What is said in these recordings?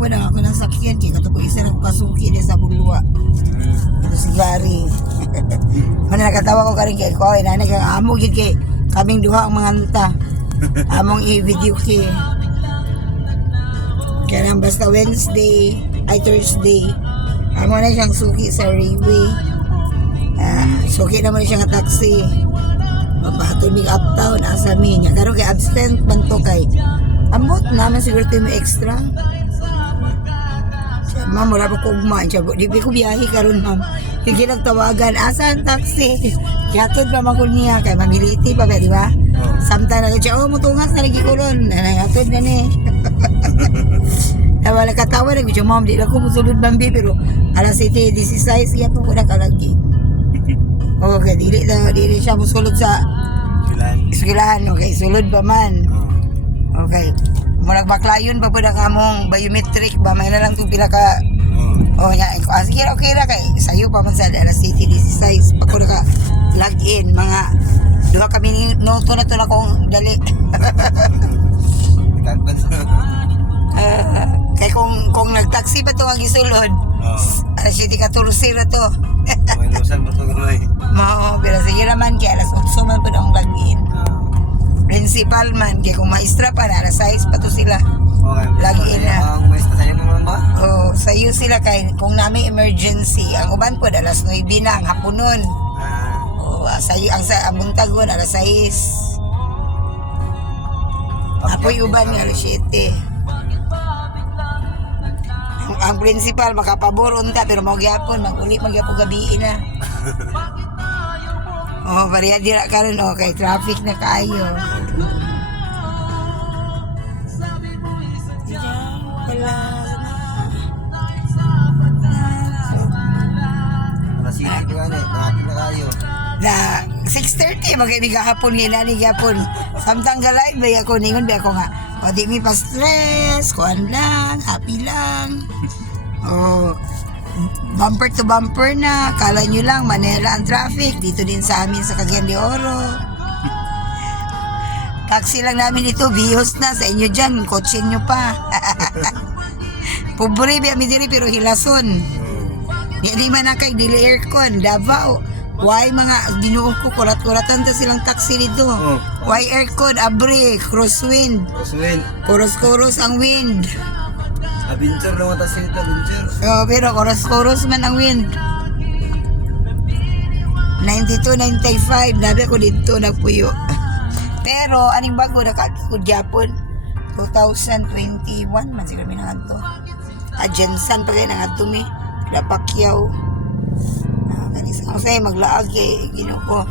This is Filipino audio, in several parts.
gihapon ang ako ng sakyan kay katapos isa na ko kasuki niya sa bulwa. Ito si Gary. Mana nakatawa ko karon kay ko ay nanay kay amo gid kay kaming duha ang mga anta. Among i-video kay. Kaya lang basta Wednesday ay Thursday. Amo na siyang suki sa railway. Suki naman siya nga taxi. Mapahatod mig uptown asa mi nya karon kay absent man to kay ambot naman siguro tayo may extra. Ma'am, wala pa ko ugmaan siya. Di ko biyahe karon ma'am. Hindi nagtawagan. Asan taxi? Yatod pa man ko niya. Kaya mamiliti pa ba, di ba? Samtang na siya, mutungas na lagi ko ron. Yatod na ni. Wala katawa na ko. Ma'am, di na ko musulod bambi. Pero alas 7:16, siya po ko nakalagi. Okay, dili siya musulod sa eskwelahan. Okay, sulod pa man. Okay. Murag baklayon pa po na kamong biometric ba may na lang itong pila ka nya sige okay ra kay sayo pa man sa alas 7:16 pa ko ka log in mga duha kami minuto na to na kong dali. Kay kung nagtaxi pa to ang gisulod alas 7:14 ra to. May lusan pa to groy. Mao pero sige raman kay alas 8 man po na ang log in. Principal man, kaya kung maestra pa na, alas 6 pa to sila. Lagi na. Ang maestra sa'yo naman ba? Oo, sa'yo sila kay kung namin emergency, ang uban po, alas 9 na, ang hapunon. Oo, sa'yo, ang buntagon, alas 6. Apoy uban nga, alas 7. Ang principal, makapabor unta, pero magyapon, mag-uli, magyapon gabi na. Oh, pariya dira karon okay, traffic na kayo. Nasili ko gani, natin na kayo. Na 6:30 magkaibigan hapon nila ni gapon. Samtang galay ba ako ningon ba ako nga. O di mi pa stress, kuan lang, happy lang. Oh, bumper to bumper na. Kala nyo lang, Manila ang traffic. Dito din sa amin sa Cagayan de Oro. Taxi lang namin ito. Bihos na. Sa inyo dyan, kotse nyo pa. Pobre ba diri pero hilason. Di man na kay dili aircon. Davao. Why mga ginuong ko, kurat-kuratan ta silang taxi dito. Why aircon, abre, crosswind. Kuros-kuros ang wind. Adventure lang ata sila, adventure. Oh, pero koros-koros man ang wind. 92, 95, nabi ko dito na puyo. Pero, aning bago na kagod Japon, 2021, man siguro minangan to. Jensan pa kayo nangat mi. Lapakyaw. Kanis ako sa'yo, maglaag eh, gino ko.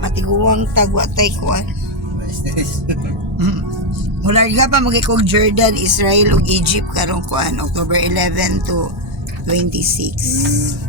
Matiguang tagwatay kuan. Mula nga pa magikog Jordan, Israel ug Egypt karong kuan October 11 to 26.